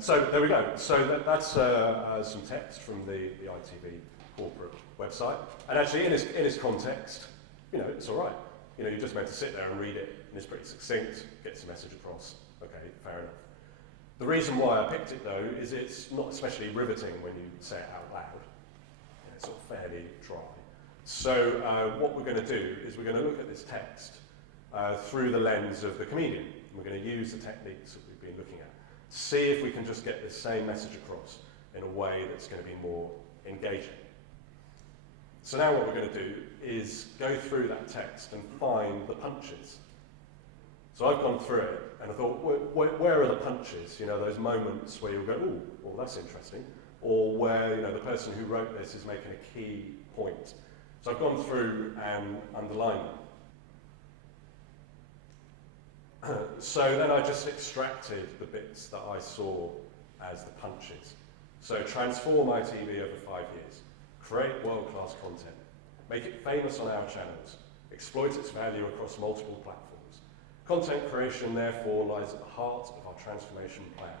So there we go. So that's some text from the ITV corporate website. And actually, in its context, it's all right. You're just meant to sit there and read it, and it's pretty succinct, gets the message across. Okay, fair enough. The reason why I picked it, though, is it's not especially riveting when you say it out loud. It's sort of fairly dry. So what we're going to do is we're going to look at this text through the lens of the comedian. We're going to use the techniques that we've been looking at. See if we can just get this same message across in a way that's going to be more engaging. So now what we're going to do is go through that text and find the punches. So I've gone through it and I thought, where are the punches? Those moments where you'll go, oh, well, that's interesting. Or where, the person who wrote this is making a key point. So I've gone through and underlined them. So then I just extracted the bits that I saw as the punches. So transform ITV over 5 years. Create world-class content. Make it famous on our channels. Exploit its value across multiple platforms. Content creation, therefore, lies at the heart of our transformation plan.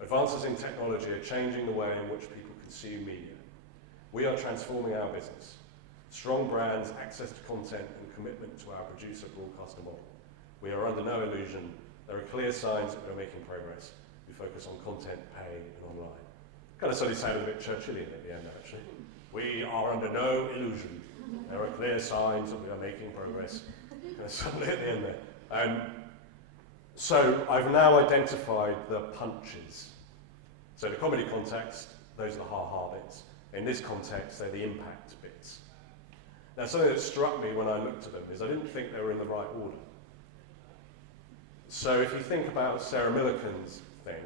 Advances in technology are changing the way in which people consume media. We are transforming our business. Strong brands, access to content, and commitment to our producer-broadcaster model. We are under no illusion. There are clear signs that we are making progress. We focus on content, pay, and online. Kind of suddenly sounded a bit Churchillian at the end, actually. We are under no illusion. There are clear signs that we are making progress. Kind of suddenly at the end there. So I've now identified the punches. So in a comedy context, those are the ha-ha bits. In this context, they're the impact bits. Now, something that struck me when I looked at them is I didn't think they were in the right order. So if you think about Sarah Millican's thing,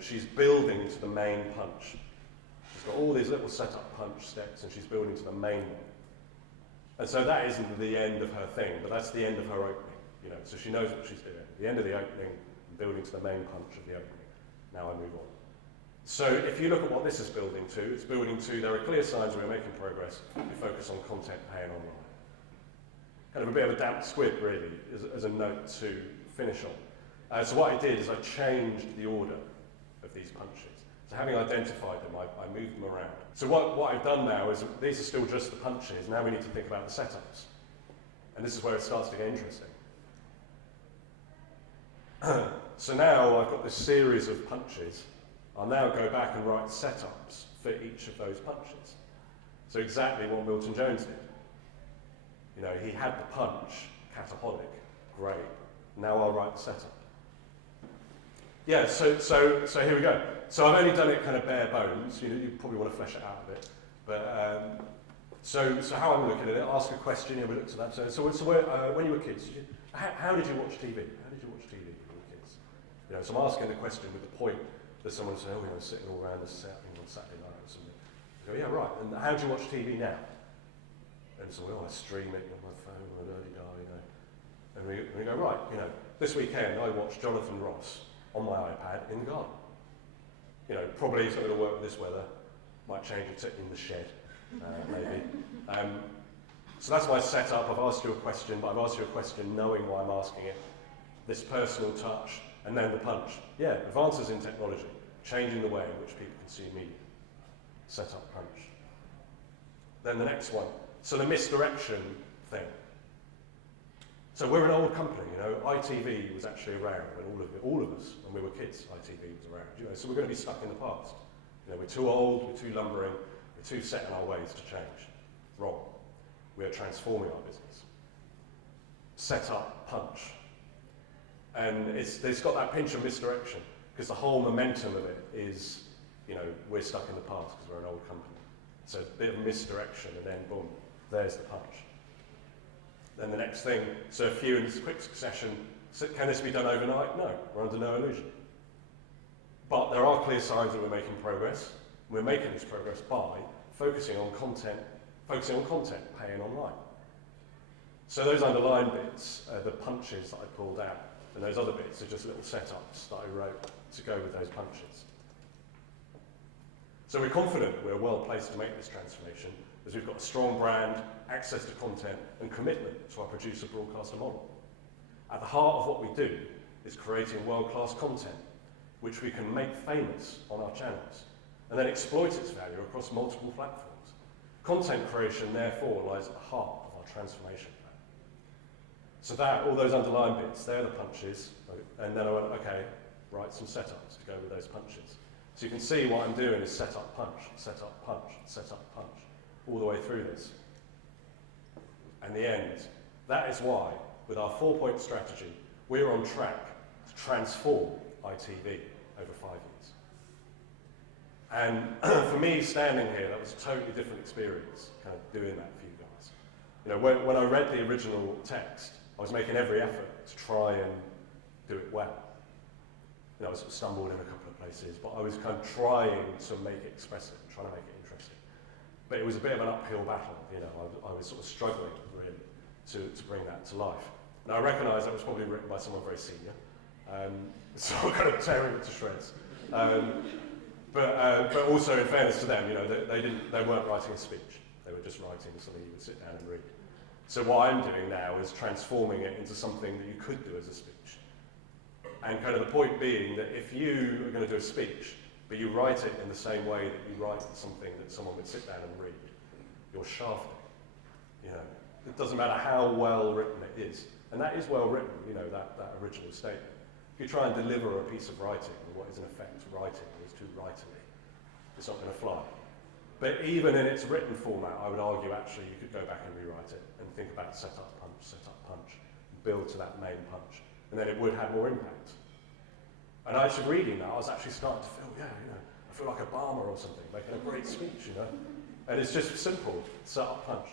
she's building to the main punch. She's got all these little setup punch steps and she's building to the main one. And so that isn't the end of her thing, but that's the end of her opening. So she knows what she's doing. The end of the opening, and building to the main punch of the opening. Now I move on. So if you look at what this is building to, it's building to, there are clear signs we're making progress. We focus on content, pay, and online. Kind of a bit of a damp squib, really, as a note to finish on. So what I did is I changed the order of these punches. So having identified them, I moved them around. So what I've done now is, these are still just the punches. Now we need to think about the setups. And this is where it starts to get interesting. So now I've got this series of punches. I'll now go back and write setups for each of those punches. So exactly what Milton Jones did. He had the punch, cataholic, great. Now I'll write the setup. Yeah, so here we go. So I've only done it kind of bare bones. You probably want to flesh it out a bit. But so how I'm looking at it, ask a question. We looked at that. So when you were kids, how did you watch TV? How did you watch TV when you were kids? So I'm asking the question with the point that someone said, we're sitting all around this on Saturday night or something. I go, yeah, right. And how do you watch TV now? And so I stream it on my phone or an early dial, And we go, right, this weekend I watched Jonathan Ross on my iPad in the garden. Probably something to work with this weather. Might change it to in the shed, maybe. So that's my setup. I've asked you a question, but I've asked you a question knowing why I'm asking it. This personal touch, and then the punch. Yeah, advances in technology, changing the way in which people consume media. Setup, punch. Then the next one. So the misdirection thing. So we're an old company, ITV was actually around when all of us, when we were kids, ITV was around, so we're going to be stuck in the past. We're too old, we're too lumbering, we're too set in our ways to change. Wrong. We are transforming our business. Set up, punch. And it's got that pinch of misdirection, because the whole momentum of it is, we're stuck in the past because we're an old company. So a bit of misdirection, and then boom, there's the punch. Then the next thing, so a few in quick succession. So can this be done overnight? No, we're under no illusion. But there are clear signs that we're making progress. We're making this progress by focusing on content, paying online. So those underlined bits are the punches that I pulled out, and those other bits are just little setups that I wrote to go with those punches. So we're confident that we're well placed to make this transformation, as we've got a strong brand, access to content, and commitment to our producer-broadcaster model. At the heart of what we do is creating world-class content, which we can make famous on our channels, and then exploit its value across multiple platforms. Content creation, therefore, lies at the heart of our transformation plan. So that, all those underlying bits, they're the punches, and then I went, okay, write some setups to go with those punches. So you can see what I'm doing is set up punch, set up punch, set up punch, all the way through this. And the end. That is why, with our 4-point strategy, we're on track to transform ITV over 5 years. And for me, standing here, that was a totally different experience, kind of doing that for you guys. You know, when I read the original text, I was making every effort to try and do it well. You know, I sort of stumbled in a couple of places, but I was kind of trying to make it expressive, trying to make it interesting. But it was a bit of an uphill battle, you know, I was sort of struggling, really, to bring that to life. And I recognise that was probably written by someone very senior, so I'm kind of tearing it to shreds. But also, in fairness to them, you know, they weren't writing a speech. They were just writing something you would sit down and read. So what I'm doing now is transforming it into something that you could do as a speech. And kind of the point being that if you are going to do a speech, but you write it in the same way that you write something that someone would sit down and read, you're shafting. You know, it doesn't matter how well written it is. And that is well written, you know, that original statement. If you try and deliver a piece of writing, or what is in effect writing, is too writerly, it's not going to fly. But even in its written format, I would argue actually you could go back and rewrite it and think about set up, punch, build to that main punch. And then it would have more impact. And actually reading that, I was actually starting to feel, yeah, you know, I feel like Obama or something, making a great speech, you know. And it's just simple, set up, punch.